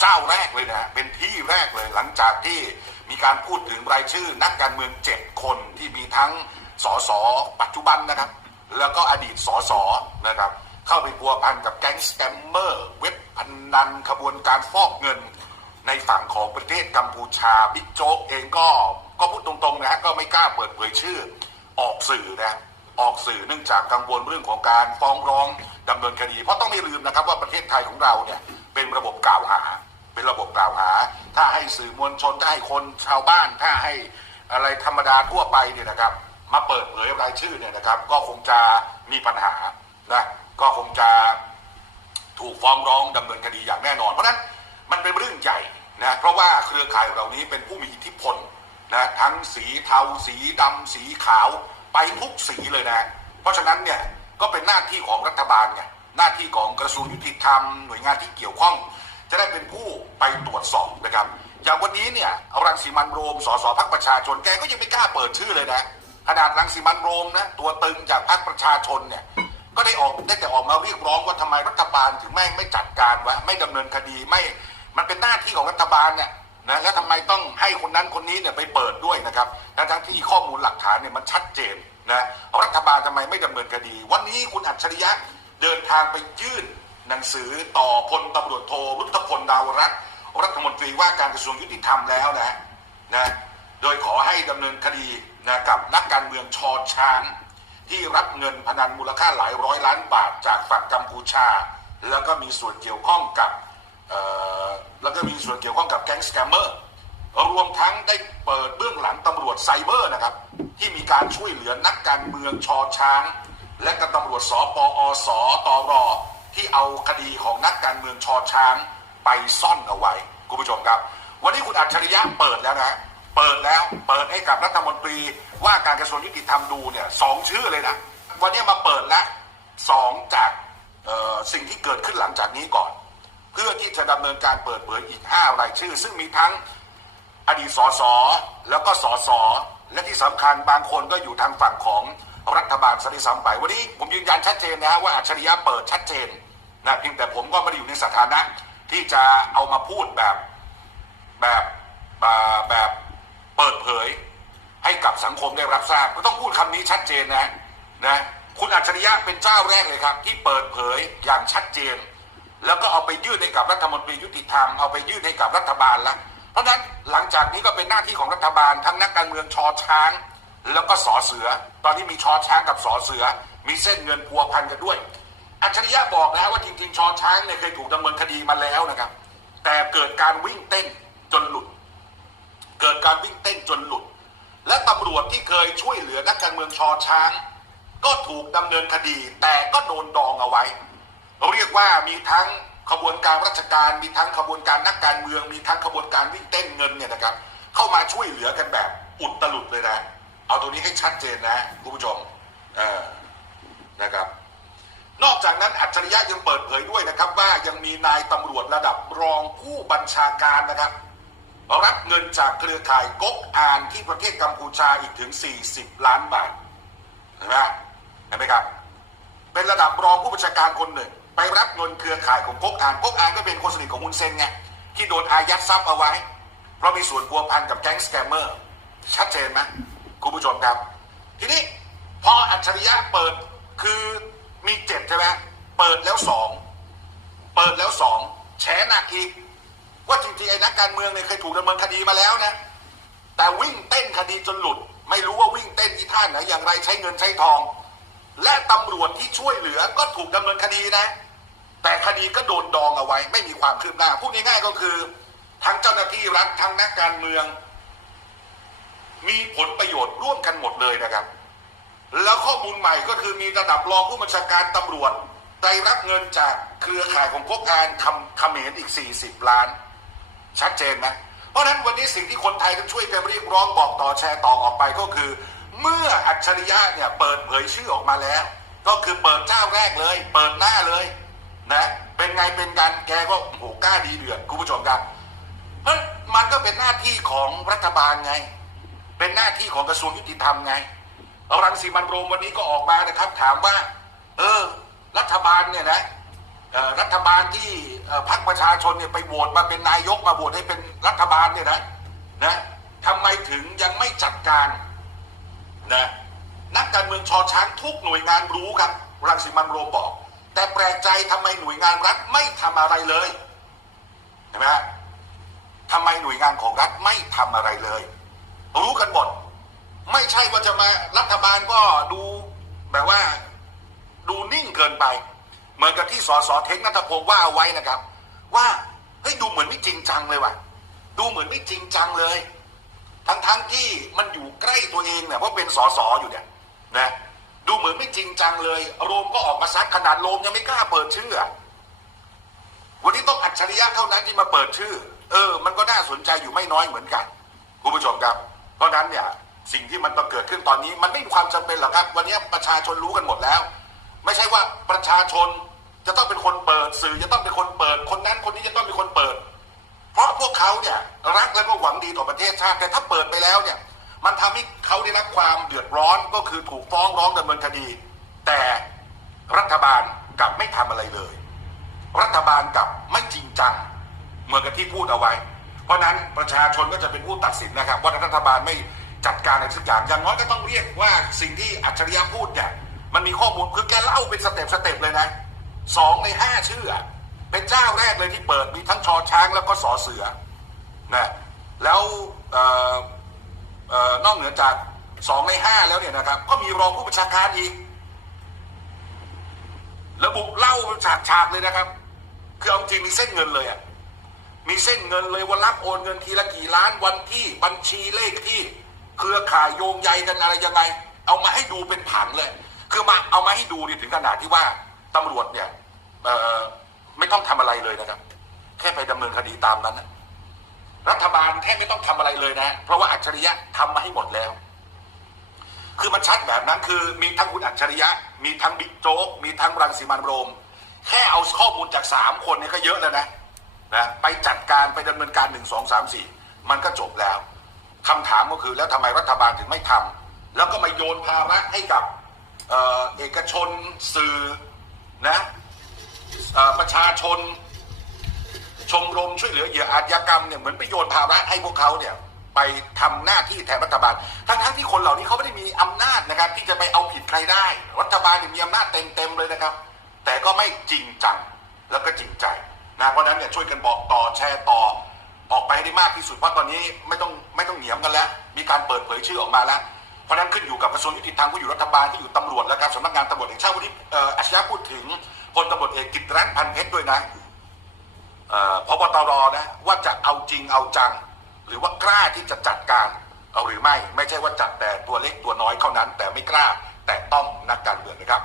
เจ้าแรกเลยนะฮะเป็นที่แรกเลยหลังจากที่มีการพูดถึงรายชื่อนักการเมืองเจ็ดคนที่มีทั้งสสปัจจุบันนะครับ แล้วก็อดีตสสนะครับ เข้าไปพัวพันกับแก๊งสแกมเมอร์เว็บพนันขบวนการฟอกเงิน ในฝั่งของประเทศกัมพูชาบิ๊กโจ๊กเองก็ก็พูดตรงๆนะก็ไม่กล้าเปิดเผยชื่อออกสื่อนะออกสื่อเนื่องจากกังวลเรื่องของการฟ้องร้องดำเนินคดี เพราะต้องไม่ลืมนะครับว่าประเทศไทยของเราเนี่ย เป็นระบบกล่าวหา เป็นระบบกล่าวหา ถ้าให้สื่อมวลชนถ้าให้คนชาวบ้าน ถ้าให้อะไรธรรมดาทั่วไปเนี่ยนะครับ มาเปิดเผยรายชื่อเนี่ยนะครับ ก็คงจะมีปัญหานะก็คงจะถูกฟ้องร้องดำเนินคดีอย่างแน่นอน เพราะนั้นมันเป็นเรื่องใหญ่นะเพราะว่าเครือข่ายเหล่านี้เป็นผู้มีอิทธิพลนะทั้งสีเทาสีดำสีขาวไปทุกสีเลยนะ เพราะฉะนั้นเนี่ยก็เป็นหน้าที่ของรัฐบาลไง หน้าที่ของกระทรวงยุติธรรมหน่วยงานที่เกี่ยวข้อง จะได้เป็นผู้ไปตรวจสอบนะครับ อย่างวันนี้เนี่ยรังสีมันโรมสสพักประชาชนแกก็ยังไม่กล้าเปิดชื่อเลยนะขนาดรังสีมันโรมนะตัวตึงจากพรรคประชาชนเนี่ยก็ได้ออกได้แต่ออกมาเรียกร้องว่าทำไมรัฐบาลถึงไม่ไม่จัดการวะไม่ดำเนินคดีไม่มันเป็นหน้าที่ของรัฐบาลเนี่ยนะแล้วทำไมต้องให้คนนั้นคนนี้เนี่ยไปเปิดด้วยนะครับทั้งทั้งที่ข้อมูลหลักฐานเนี่ยมันชัดเจนนะรัฐบาลทำไมไม่ดำเนินคดี วันนี้คุณอัจฉริยะ เดินทางไปยื่นหนังสือต่อพลตำรวจโทรุตพลดาวรัตน์รัฐมนตรีว่าการกระทรวงยุติธรรมแล้วนะนะโดยขอให้ดำเนินคดีนะกับนักการเมืองชอช้าง ที่รับเงินพนันมูลค่าหลายร้อยล้านบาทจากฝั่งกัมพูชา แล้วก็มีส่วนเกี่ยวข้องกับแล้วก็มีส่วนเกี่ยวข้องกับแก๊งสแกมเมอร์รวมทั้งได้เปิดเบื้องหลังตำรวจไซเบอร์นะครับ ที่มีการช่วยเหลือนักการเมืองชอช้าง และก็ตำรวจสปอสตรที่เอาคดีของนักการเมืองชอช้างไปซ่อนเอาไว้คุณผู้ชมครับ วันนี้คุณอัจฉริยะเปิดแล้วนะ เปิดแล้วเปิดให้กับรัฐมนตรีว่าการกระทรวงยุติธรรมดูเนี่ยสองชื่อเลยนะ วันนี้มาเปิดแล้วสองจากสิ่งที่เกิดขึ้นหลังจากนี้ก่อน เพื่อที่จะดำเนินการเปิดเผยอีก 5 รายชื่อ ซึ่งมีทั้งอดีตสสแล้วก็สสและที่สำคัญบางคนก็อยู่ทางฝั่งของ รัฐบาลซะด้วยซ้ำไป วันนี้ผมยืนยันชัดเจนนะฮะว่าอัจฉริยะเปิดชัดเจนนะเพียงแต่ผมก็ไม่ได้อยู่ในสถานะ ที่จะเอามาพูดแบบแบบแบบเปิดเผย ให้กับสังคมได้รับทราบก็ต้องพูดคำนี้ชัดเจนนะนะคุณอัจฉริยะเป็นเจ้าแรกเลยครับ ที่เปิดเผยอย่างชัดเจน แล้วก็เอาไปยื่นให้กับรัฐมนตรียุติธรรมเอาไปยื่นให้กับรัฐบาลแล้วเพราะฉะนั้นหลังจากนี้ก็เป็นหน้าที่ของรัฐบาลทั้งนักการเมืองชอช้าง แล้วก็สอเสือ ตอนนี้มีชอช้างกับสอเสือ มีเส้นเงินพัวพันกันด้วย อัจฉริยะบอกนะว่าจริงๆ ชอช้างเนี่ยเคยถูกดำเนินคดีมาแล้วนะครับ แต่เกิดการวิ่งเต้นจนหลุด เกิดการวิ่งเต้นจนหลุด และตำรวจที่เคยช่วยเหลือนักการเมืองชอช้าง ก็ถูกดำเนินคดี แต่ก็โดนดองเอาไว้ เรียกว่ามีทั้งขบวนการราชการมีทั้งขบวนการนักการเมือง มีทั้งขบวนการวิ่งเต้นเงินเนี่ยนะครับ เข้ามาช่วยเหลือกันแบบอุดตลุดเลยนะ เอาตรงนี้ให้ชัดเจนนะคุณผู้ชมนะครับ นอกจากนั้นอัจฉริยะยังเปิดเผยด้วยนะครับ ว่ายังมีนายตำรวจระดับรองผู้บัญชาการนะครับรับเงินจากเครือข่ายก๊กอานที่ประเทศกัมพูชาอีกถึง 40 ล้านบาทเห็นไหมเห็นไหมครับ เป็นระดับรองผู้บัญชาการคนหนึ่ง ไปรับเงินเครือข่ายของก๊กอานก๊กอานก็เป็นคนสนิทของฮุนเซนไงที่โดนอายัดทรัพย์เอาไว้ เพราะมีส่วนพัวพันกับแก๊งสแกมเมอร์ ชัดเจนไหม คุณผู้ชมครับ ทีนี้พออัจฉริยะเปิดคือมีเจ็ดใช่ไหมเปิดแล้วสองเปิดแล้วสองแฉหนักอีกว่าจริงๆไอ้นักการเมืองเนี่ยเคยถูกดำเนินคดีมาแล้วนะ แต่วิ่งเต้นคดีจนหลุด ไม่รู้ว่าวิ่งเต้นที่ท่านไหนอย่างไรใช้เงินใช้ทอง และตำรวจที่ช่วยเหลือก็ถูกดำเนินคดีนะ แต่คดีก็โดนดองเอาไว้ ไม่มีความคืบหน้าพูดง่ายๆก็คือ ทั้งเจ้าหน้าที่รัฐทั้งนักการเมือง มีผลประโยชน์ร่วมกันหมดเลยนะครับ แล้วข้อมูลใหม่ก็คือมีระดับรองผู้บัญชาการตำรวจได้รับเงินจากเครือข่ายของพวกอานคำเขมรอีก 40 ล้าน ชัดเจนไหมเพราะฉะนั้นวันนี้สิ่งที่คนไทยต้องช่วยกันเรียกร้องบอกต่อแชร์ต่อออกไปก็คือ เมื่ออัจฉริยะเนี่ยเปิดเผยชื่อออกมาแล้ว ก็คือเปิดเจ้าแรกเลย เปิดหน้าเลยนะเป็นไงเป็นกันแกก็โอ้โหกล้าดีเดือดคุณผู้ชมครับเพราะมันก็เป็นหน้าที่ของรัฐบาลไง เป็นหน้าที่ของกระทรวงยุติธรรมไงรังสีมันโรมวันนี้ก็ออกมานะครับ ถามว่า เออ รัฐบาลเนี่ยนะรัฐบาลที่พรรคประชาชนเนี่ยไปโหวตมาเป็นนายกมาโหวตให้เป็นรัฐบาลเนี่ยนะนะทำไมถึงยังไม่จัดการนะนักการเมืองชอช้างทุกหน่วยงานรู้ครับรังสิมันโรมบอก แต่แปลกใจทำไมหน่วยงานรัฐไม่ทำอะไรเลยเห็นไหมทำไมหน่วยงานของรัฐไม่ทำอะไรเลย กันหมด ไม่ใช่ว่าจะมารัฐบาลก็ดูแบบว่าดูนิ่งเกินไป เหมือนกับที่สสเทคนัทพงศ์ว่าเอาไว้นะครับ ว่าเฮ้ยดูเหมือนไม่จริงจังเลยว่ะ ดูเหมือนไม่จริงจังเลย ทั้งๆที่มันอยู่ใกล้ตัวเองเนี่ยเพราะเป็นสสอยู่เนี่ยนะดูเหมือนไม่จริงจังเลย โรมก็ออกมาซัดขนาดโรมยังไม่กล้าเปิดชื่อวันนี้ต้องอัจฉริยะเท่านั้นที่มาเปิดชื่อ เออ มันก็น่าสนใจอยู่ไม่น้อยเหมือนกัน คุณผู้ชมครับ เพราะนั้นเนี่ยสิ่งที่มันเกิดขึ้นตอนนี้ มันไม่มีความจำเป็นหรอกครับ วันนี้ประชาชนรู้กันหมดแล้ว ไม่ใช่ว่าประชาชนจะต้องเป็นคนเปิดสื่อจะต้องเป็นคนเปิด คนนั้นคนนี้จะต้องเป็นคนเปิด เพราะพวกเขาเนี่ยรักและก็หวังดีต่อประเทศชาติแต่ถ้าเปิดไปแล้วเนี่ย มันทำให้เขาได้รับความเดือดร้อนก็คือถูกฟ้องร้องดำเนินคดี แต่รัฐบาลกลับไม่ทำอะไรเลย รัฐบาลกลับไม่จริงจังเหมือนกับที่พูดเอาไว้ ราะนั้นประชาชนก็จะเป็นผู้ตัดสินนะครับ ว่ารัฐบาลไม่จัดการในทุกอย่างอย่างน้อยก็ต้องเรียกว่าสิ่งที่อัจฉริยะพูดเนี่ยมันมีข้อมูลคือแกเล่าเป็นสเต็ปสเต็ปเลยนะสองในห้าชื่อเป็นเจ้าแรกเลยที่เปิดมีทั้งชอช้างแล้วก็สอเสือนะแล้วออนอกเหนือจากสองในห้าแล้วเนี่ยนะครับ ก็มีรองผู้บัญชาการอีกระบุเล่าฉากๆเลยนะครับ คือเอาจริงมีเส้นเงินเลยอะ มีเส้นเงินเลยว่ารับโอนเงินทีละกี่ล้านวันที่บัญชีเลขที่ เครือข่ายโยงใยกันอะไรยังไง เอามาให้ดูเป็นผังเลย คือมาเอามาให้ดูนี่ถึงขนาดที่ว่าตำรวจเนี่ยเออไม่ต้องทำอะไรเลยนะครับ แค่ไปดำเนินคดีตามนั้นนะรัฐบาลแทบไม่ต้องทำอะไรเลยนะ เพราะว่าอัจฉริยะทำมาให้หมดแล้ว คือมันชัดแบบนั้นคือมีทั้งคุณอัจฉริยะ มีทั้งบิ๊กโจ๊กมีทั้งรังสีมันโรม แค่เอาข้อมูลจากสามคนนี่ก็เยอะแล้วนะ นะไปจัดการไปดำเนินการหนึ่งสองสามสี่มันก็จบแล้วคำถามก็คือแล้วทำไมรัฐบาลถึงไม่ทำแล้วก็มาโยนภาระให้กับเออเอกชนสื่อนะอประชาชน ชมรมช่วยเหลือเหยื่ออาชญากรรมเนี่ยเหมือนไปโยนภาระให้พวกเขาเนี่ยไปทำหน้าที่แทนรัฐบาล ทั้งๆที่คนเหล่านี้เขาไม่ได้มีอำนาจนะครับ ที่จะไปเอาผิดใครได้ รัฐบาลมีอำนาจเต็มๆเลยนะครับ แต่ก็ไม่จริงจังแล้วก็จริงใจ นะเพราะนั้นเนี่ยช่วยกันบอกต่อแชร์ต่อ ออกไปให้ได้มากที่สุดเพราะตอนนี้ไม่ต้องไม่ต้องเหนียมกันแล้ว มีการเปิดเผยชื่อออกมาแล้ว เพราะนั้นขึ้นอยู่กับกระทรวงยุติธรรมก็อยู่รัฐบาลที่อยู่ตำรวจและการสำนักงานตำรวจแห่งชาติวันนี้อาชญาพูดถึงพลตำรวจเอกกิตติรัตน์พันเพชรด้วยนะเอ่อพบตรนะว่าจะเอาจริงเอาจัง หรือว่ากล้าที่จะจัดการเอาหรือไม่ไม่ใช่ว่าจัดแต่ตัวเล็กตัวน้อยเท่านั้น แต่ไม่กล้าแต่ต้องนักการเมืองนะครับ